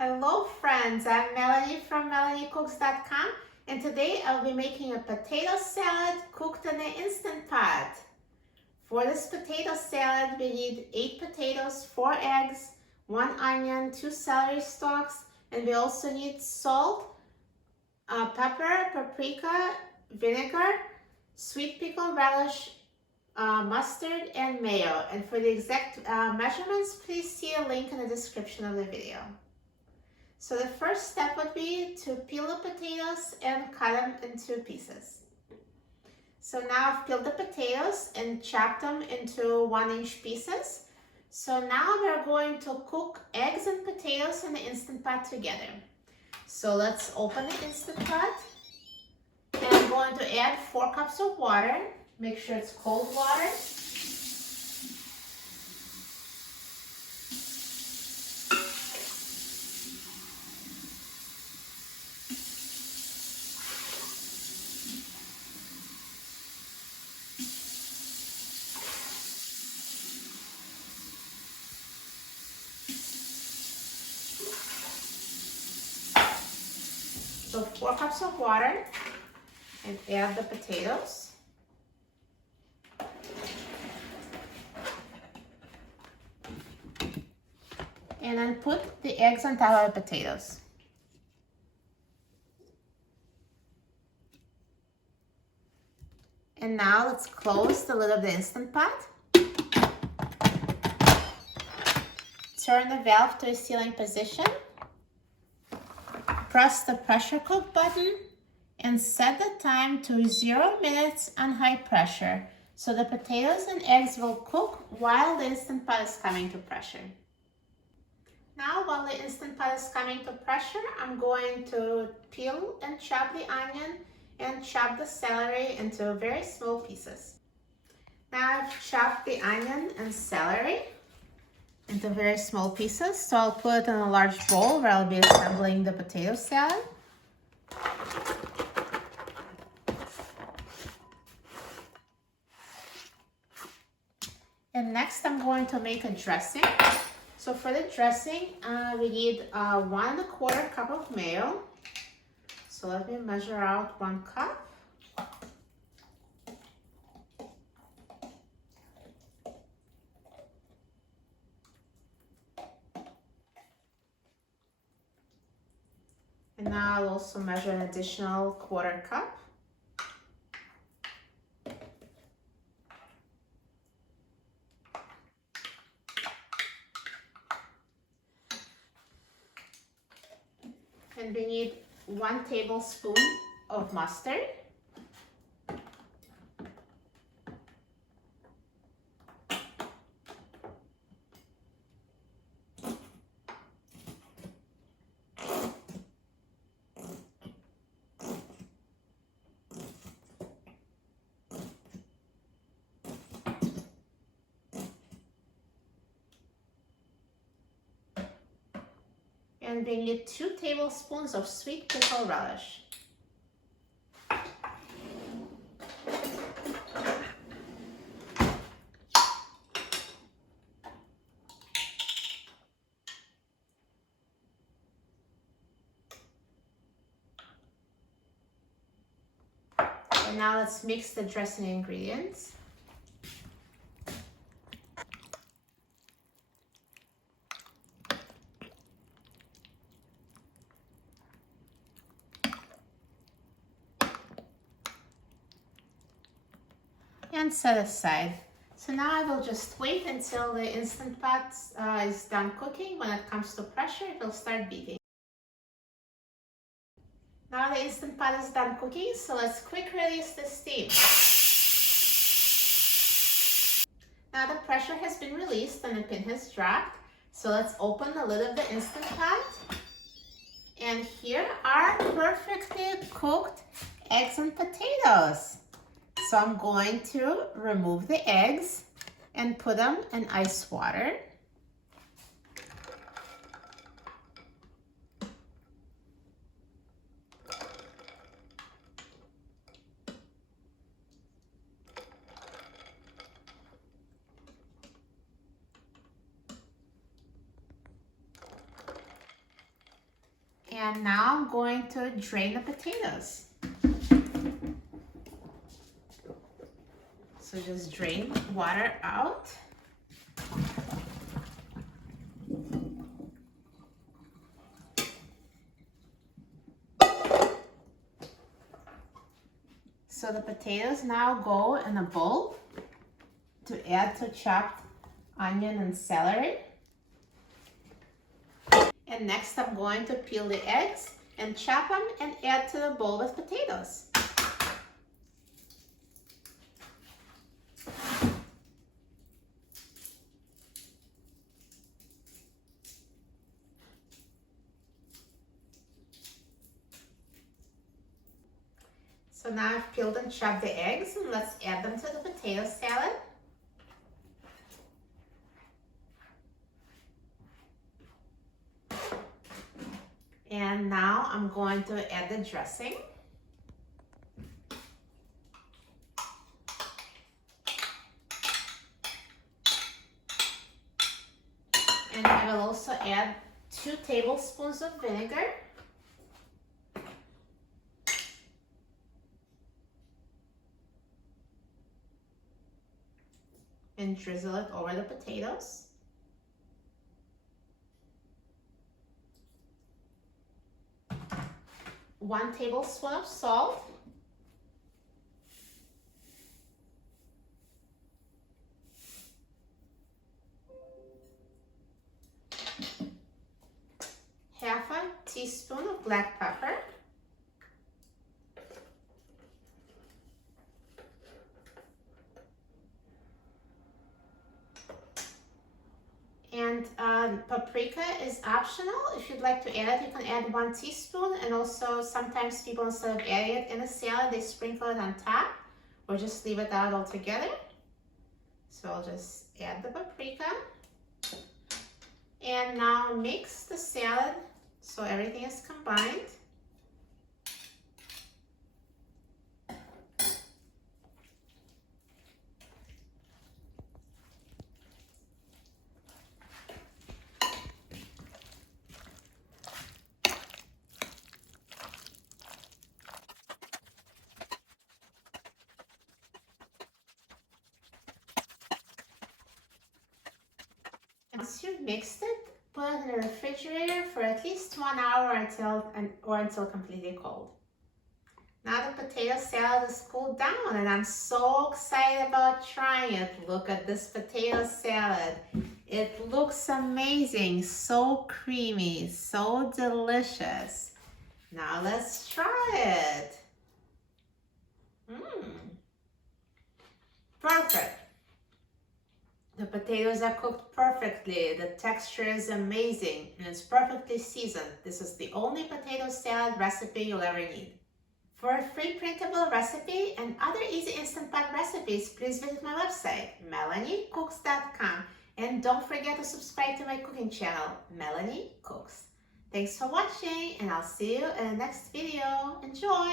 Hello friends, I'm Melanie from melaniecooks.com and today I'll be making a potato salad cooked in an Instant Pot. For this potato salad we need 8 potatoes, 4 eggs, 1 onion, 2 celery stalks, and we also need salt, pepper, paprika, vinegar, sweet pickle relish, mustard, and mayo. And for the exact measurements, please see a link in the description of the video. So the first step would be to peel the potatoes and cut them into pieces. So now I've peeled the potatoes and chopped them into 1-inch pieces. So now we're going to cook eggs and potatoes in the Instant Pot together. So let's open the Instant Pot. And I'm going to add 4 cups of water. Make sure it's cold water. So 4 cups of water, and add the potatoes. And then put the eggs on top of the potatoes. And now let's close the lid of the Instant Pot. Turn the valve to a sealing position. Press the pressure cook button and set the time to 0 minutes on high pressure so the potatoes and eggs will cook while the Instant Pot is coming to pressure. Now while the Instant Pot is coming to pressure, I'm going to peel and chop the onion and chop the celery into very small pieces. Now I've chopped the onion and celery into very small pieces, so I'll put it in a large bowl where I'll be assembling the potato salad. And next I'm going to make a dressing. So for the dressing, we need 1 1/4 cup of mayo. So let me measure out 1 cup. And now I'll also measure an additional 1/4 cup. And we need 1 tablespoon of mustard. And we need 2 tablespoons of sweet pickle relish. And now let's mix the dressing ingredients. And set aside. So now I will just wait until the Instant Pot is done cooking. When it comes to pressure, it will start beating. Now the Instant Pot is done cooking, so let's quick release the steam. Now the pressure has been released and the pin has dropped. So let's open the lid of the Instant Pot. And here are perfectly cooked eggs and potatoes. So I'm going to remove the eggs and put them in ice water. And now I'm going to drain the potatoes. So just drain water out. So the potatoes now go in a bowl to add to chopped onion and celery. And next I'm going to peel the eggs and chop them and add to the bowl with potatoes. So now I've peeled and chopped the eggs, and let's add them to the potato salad. And now I'm going to add the dressing. And I will also add 2 tablespoons of vinegar. And drizzle it over the potatoes. One tablespoon of salt. Half a teaspoon of black pepper. And paprika is optional. If you'd like to add it, you can add 1 teaspoon. And also sometimes people, instead of adding it in a salad, they sprinkle it on top or just leave it out altogether. So I'll just add the paprika. And now mix the salad so everything is combined. Once you've mixed it, put it in the refrigerator for at least 1 hour until completely cold. Now the potato salad is cooled down and I'm so excited about trying it. Look at this potato salad. It looks amazing, so creamy, so delicious. Now let's try it. Perfect. The potatoes are cooked perfectly, the texture is amazing, and it's perfectly seasoned. This is the only potato salad recipe you'll ever need. For a free printable recipe and other easy Instant Pot recipes, please visit my website, melaniecooks.com. And don't forget to subscribe to my cooking channel, Melanie Cooks. Thanks for watching, and I'll see you in the next video. Enjoy!